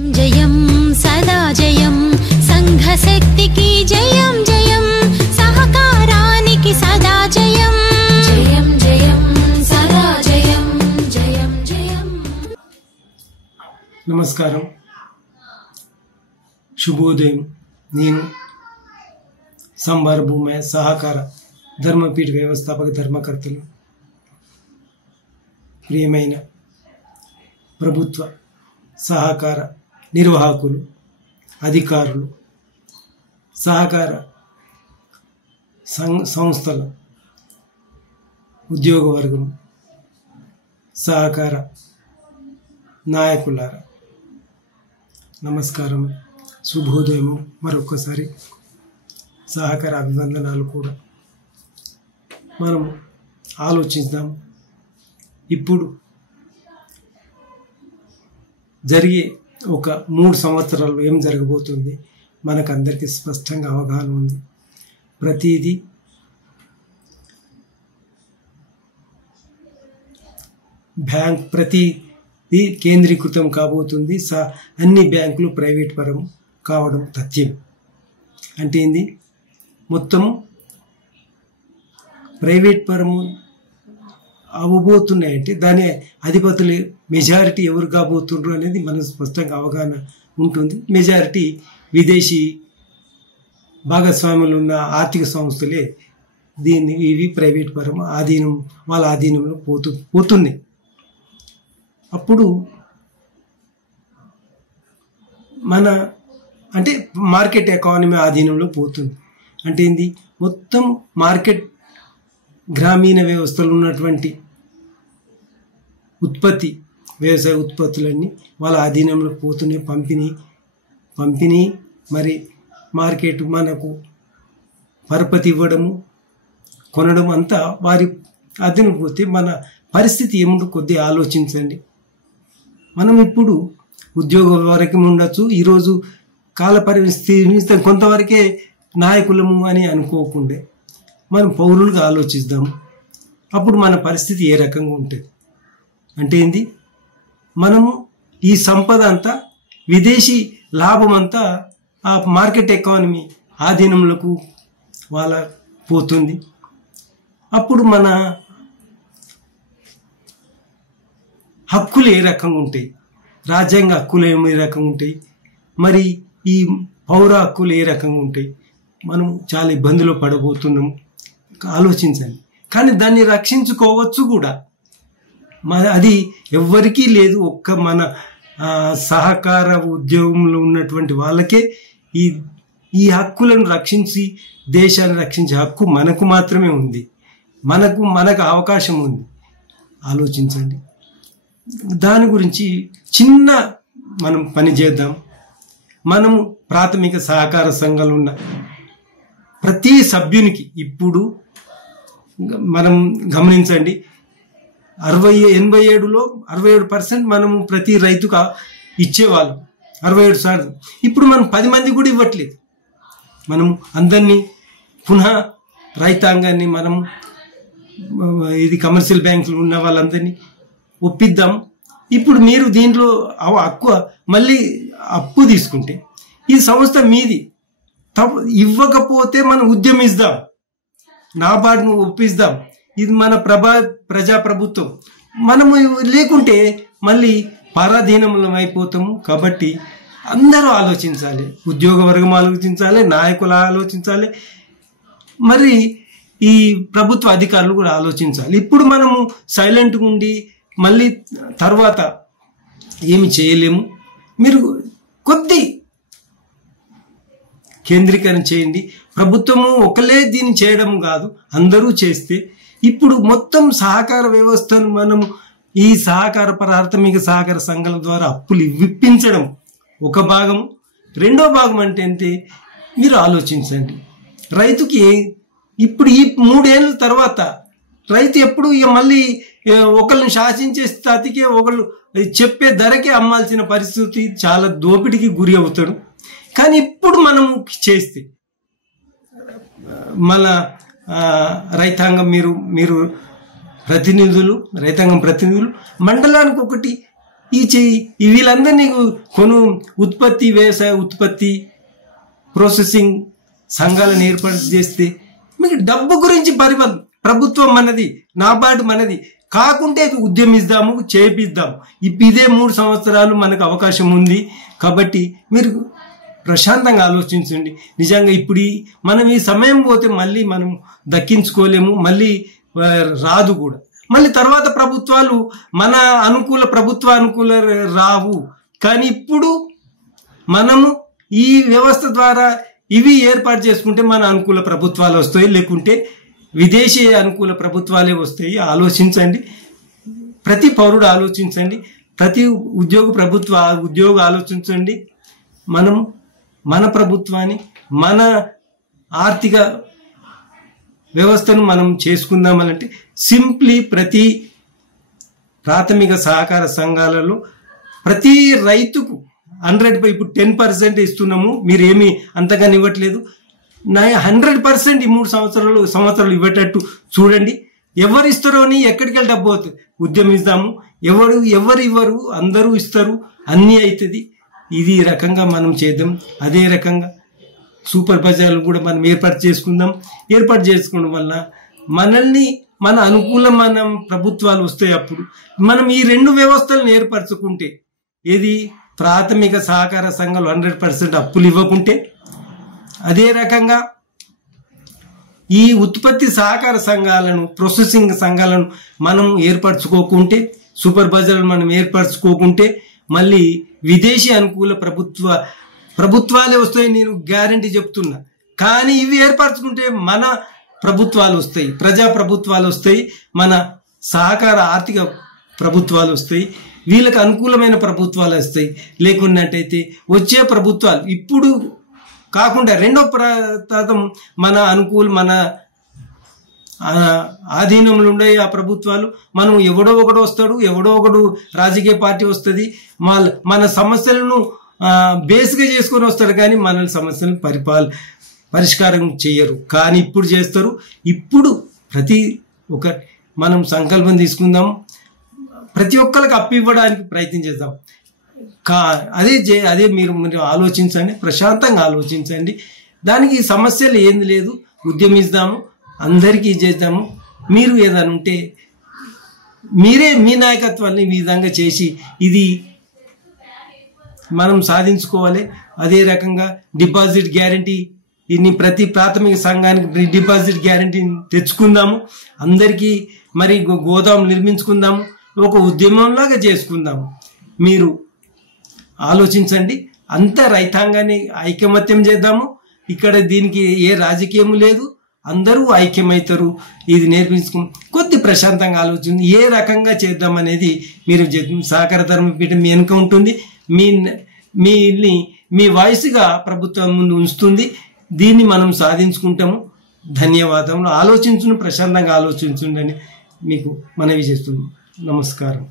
జయం సదా జయం సంఘశక్తికి జయం జయం సహకారానికి సదా జయం జయం జయం సదా జయం జయం జయం. నమస్కారం, శుభోదయం. నేను సంబార భూమయ్య, సహకార ధర్మపీఠ వ్యవస్థాపక ధర్మకర్తలు. ప్రియమైన ప్రభుత్వ సహకార నిర్వాహకులు, అధికారులు, సహకార సంస్థల ఉద్యోగ వర్గం, సహకార నాయకులారా, నమస్కారం, శుభోదయము. మరొకసారి సహకార అభివందనాలు కూడా. మనం ఆలోచిద్దాం, ఇప్పుడు జరిగే ఒక 3 సంవత్సరాల్లో ఏం జరగబోతుంది మనకు అందరికీ స్పష్టంగా అవగాహన ఉంది. ప్రతిదీ ప్రతిదీ కేంద్రీకృతం కాబోతుంది. అన్ని బ్యాంకులు ప్రైవేట్ పరం కావడం తథ్యం. అంటే ఏంది, మొత్తం ప్రైవేట్ పరము అవ్వబోతున్నాయంటే దాని అధిపతులు మెజారిటీ ఎవరు కాబోతుండ్రు అనేది మనకు స్పష్టంగా అవగాహన ఉంటుంది. మెజారిటీ విదేశీ భాగస్వాములు ఉన్న ఆర్థిక సంస్థలే ఇవి ప్రైవేట్ పరం వాళ్ళ ఆధీనంలో పోతుంది. అప్పుడు అంటే మార్కెట్ ఎకానమీ ఆధీనంలో పోతుంది. అంటే ఏంది, మొత్తం మార్కెట్ గ్రామీణ వ్యవస్థలో ఉన్నటువంటి వ్యవసాయ ఉత్పత్తులన్నీ వాళ్ళ ఆధీనంలో పోతున్నాయి. పంపిణీ మరి మార్కెట్ మనకు పరపతి ఇవ్వడము, కొనడం అంతా వారి అధీనం పోతే మన పరిస్థితి ఏముండో కొద్దిగా ఆలోచించండి. మనం ఇప్పుడు ఉద్యోగ వరకు ఉండొచ్చు, ఈరోజు కాల పరిస్థితి కొంతవరకే నాయకులము అని అనుకోకుండే మనం పౌరులుగా ఆలోచిద్దాము. అప్పుడు మన పరిస్థితి ఏ రకంగా ఉంటుంది అంటే ఏంది, మనము ఈ సంపద అంతా, విదేశీ లాభం అంతా ఆ మార్కెట్ ఎకానమీ ఆధీనంలోకి వాళ్ళ పోతుంది. అప్పుడు మన హక్కులు ఏ రకంగా ఉంటాయి, రాజ్యాంగ హక్కులు ఏ రకంగా ఉంటాయి, మరి ఈ పౌర హక్కులు ఏ రకంగా ఉంటాయి, మనం చాలా ఇబ్బందులు పడబోతున్నాము. ఆలోచించండి. కానీ దాన్ని రక్షించుకోవచ్చు కూడా. అది ఎవ్వరికీ లేదు, ఒక్క మన సహకార ఉద్యోగంలో ఉన్నటువంటి వాళ్ళకే ఈ హక్కులను రక్షించి దేశాన్ని రక్షించే హక్కు మనకు మాత్రమే ఉంది. మనకు అవకాశం ఉంది. ఆలోచించండి. దాని గురించి మనం పని చేద్దాం. మనము ప్రాథమిక సహకార సంఘాలు ఉన్న ప్రతి సభ్యునికి ఇప్పుడు మనం గమనించండి, 87లో 67% మనము ప్రతి రైతుగా ఇచ్చేవాళ్ళం, 67%. ఇప్పుడు మనం 10 మంది కూడా ఇవ్వట్లేదు. మనం అందరినీ పునః రైతాంగాన్ని మనం కమర్షియల్ బ్యాంకులు ఉన్న వాళ్ళందరినీ ఒప్పిద్దాం. ఇప్పుడు మీరు దీంట్లో మళ్ళీ అప్పు తీసుకుంటే ఈ సంస్థ మీది, ఇవ్వకపోతే మనం ఉద్యమిస్తాం, నాబార్డును ఒప్పిస్తాం. ఇది మన ప్రజాప్రభుత్వం. మనము లేకుంటే మళ్ళీ పరాధీనం అయిపోతాము. కాబట్టి అందరూ ఆలోచించాలి, ఉద్యోగ వర్గం ఆలోచించాలి, నాయకులు ఆలోచించాలి, మరి ఈ ప్రభుత్వ అధికారులు కూడా ఆలోచించాలి. ఇప్పుడు మనము సైలెంట్గా ఉండి మళ్ళీ తర్వాత ఏమి చేయలేము. మీరు కొద్ది కేంద్రీకరణ చేయండి. ప్రభుత్వము ఒకలే దీన్ని చేయడం కాదు, అందరూ చేస్తే ఇప్పుడు మొత్తం సహకార వ్యవస్థను మనం ఈ ప్రాథమిక సహకార సంఘాల ద్వారా అప్పులు ఇప్పించడం ఒక భాగం. రెండో భాగం అంటే మీరు ఆలోచించండి, రైతుకి ఇప్పుడు ఈ 3 ఏళ్ళ తర్వాత రైతు ఎప్పుడు మళ్ళీ ఒకళ్ళని శాసించే స్థితికే, ఒకళ్ళు చెప్పే ధరకే అమ్మాల్సిన పరిస్థితి, చాలా దోపిడీకి గురి అవుతాడు. కానీ ఇప్పుడు మనం చేస్తే మన రైతాంగం మీరు రైతాంగం ప్రతినిధులు మండలానికి ఒకటి వీళ్ళందరినీ ఉత్పత్తి, వ్యవసాయ ఉత్పత్తి, ప్రాసెసింగ్ సంఘాలను ఏర్పాటు చేస్తే మీకు డబ్బు గురించి ప్రభుత్వం మనది, నాబార్డు మనది కాకుంటే ఉద్యమిద్దాము, చేపిద్దాము. ఇదే 3 సంవత్సరాలు మనకు అవకాశం ఉంది. కాబట్టి మీరు ప్రశాంతంగా ఆలోచించండి. నిజంగా ఇప్పుడు మనం ఈ సమయం పోతే మళ్ళీ మనం దక్కించుకోలేము, మళ్ళీ రాదు కూడా. మళ్ళీ తర్వాత ప్రభుత్వాలు మన ప్రభుత్వ అనుకూల రావు. కానీ ఇప్పుడు మనము ఈ వ్యవస్థ ద్వారా ఇవి ఏర్పాటు చేసుకుంటే మన అనుకూల ప్రభుత్వాలు వస్తాయి, లేకుంటే విదేశీ అనుకూల ప్రభుత్వాలే వస్తాయి. ఆలోచించండి, ప్రతి పౌరుడు ఆలోచించండి, ప్రతి ఉద్యోగ ఆలోచించండి. మనం మన ప్రభుత్వాన్ని, మన ఆర్థిక వ్యవస్థను మనం చేసుకుందామనంటే సింప్లీ ప్రతి ప్రాథమిక సహకార సంఘాలలో ప్రతి రైతుకు 100 ఇప్పుడు 10% ఇస్తున్నాము, మీరేమి అంతగాని ఇవ్వట్లేదు. 100% ఈ 3 సంవత్సరాలు ఇవ్వేటట్టు చూడండి. ఎవరు ఇస్తారో అని ఎక్కడికి వెళ్ళి డబ్బు అవుతుంది. ఉద్యమిస్తాము, ఎవరు ఇవ్వరు, అందరూ ఇస్తారు, అన్నీ అవుతుంది. ఇది రకంగా మనం చేద్దాం. అదే రకంగా సూపర్ బజార్లు కూడా మనం ఏర్పాటు చేసుకోవడం వల్ల మనల్ని మన ప్రభుత్వాలు వస్తాయి. అప్పుడు మనం ఈ 2 వ్యవస్థలను ఏర్పరచుకుంటే, ఏది ప్రాథమిక సహకార సంఘాలు 100% అప్పులు ఇవ్వకుంటే, అదే రకంగా ఈ ఉత్పత్తి సహకార సంఘాలను, ప్రాసెసింగ్ సంఘాలను మనం ఏర్పరచుకోకుంటే, సూపర్ బజార్లు మనం ఏర్పరచుకోకుంటే మళ్ళీ విదేశీ అనుకూల ప్రభుత్వాలే వస్తాయి, నేను గ్యారంటీ చెప్తున్నా. కానీ ఇవి ఏర్పరచుకుంటే మన ప్రభుత్వాలు వస్తాయి, ప్రజా ప్రభుత్వాలు వస్తాయి, మన సహకార ఆర్థిక ప్రభుత్వాలు వస్తాయి, వీళ్ళకి అనుకూలమైన ప్రభుత్వాలు వస్తాయి. లేకున్నట్టయితే వచ్చే ప్రభుత్వాలు ఇప్పుడు కాకుండా రెండో ప్రాంతం మన ఆధీనంలో ఉండే ఆ ప్రభుత్వాలు, మనం ఎవడో ఒకడు వస్తాడు, ఎవడో ఒకడు రాజకీయ పార్టీ వస్తుంది, మన సమస్యలను బేస్గా చేసుకొని వస్తాడు. కానీ మన సమస్యలను పరిష్కారం చేయరు. కానీ ఇప్పుడు చేస్తారు. ఇప్పుడు మనం సంకల్పం తీసుకుందాం, ప్రతి ఒక్కరికి అప్పు ఇవ్వడానికి ప్రయత్నం చేద్దాం. అదే మీరు ఆలోచించండి, ప్రశాంతంగా ఆలోచించండి. దానికి సమస్యలు ఏంది లేదు, ఉద్యమిస్తాము, అందరికీ చేద్దాము. మీరు ఏదైనా ఉంటే మీరే మీ నాయకత్వాన్ని ఈ విధంగా చేసి ఇది మనం సాధించుకోవాలి. అదే రకంగా డిపాజిట్ గ్యారంటీ, ప్రతి ప్రాథమిక సంఘానికి డిపాజిట్ గ్యారంటీని తెచ్చుకుందాము. అందరికీ మరి గోదాము నిర్మించుకుందాము, ఒక ఉద్యమంలాగా చేసుకుందాము. మీరు ఆలోచించండి. అంత రైతాంగాన్ని ఐకమత్యం చేద్దాము. ఇక్కడ దీనికి ఏ రాజకీయము లేదు, అందరూ ఐక్యమవుతారు. ఇది నేర్పించుకో కొద్ది ప్రశాంతంగా ఆలోచించి ఏ రకంగా చేద్దామనేది మీరు సహకార ధర్మపీఠం మీ వెనుక ఉంటుంది. మీ వాయిస్గా ప్రభుత్వం ముందు ఉంచుతుంది. దీన్ని మనం సాధించుకుంటాము. ధన్యవాదములు. ప్రశాంతంగా ఆలోచించండి అని మీకు మనవి చేస్తుంది. నమస్కారం.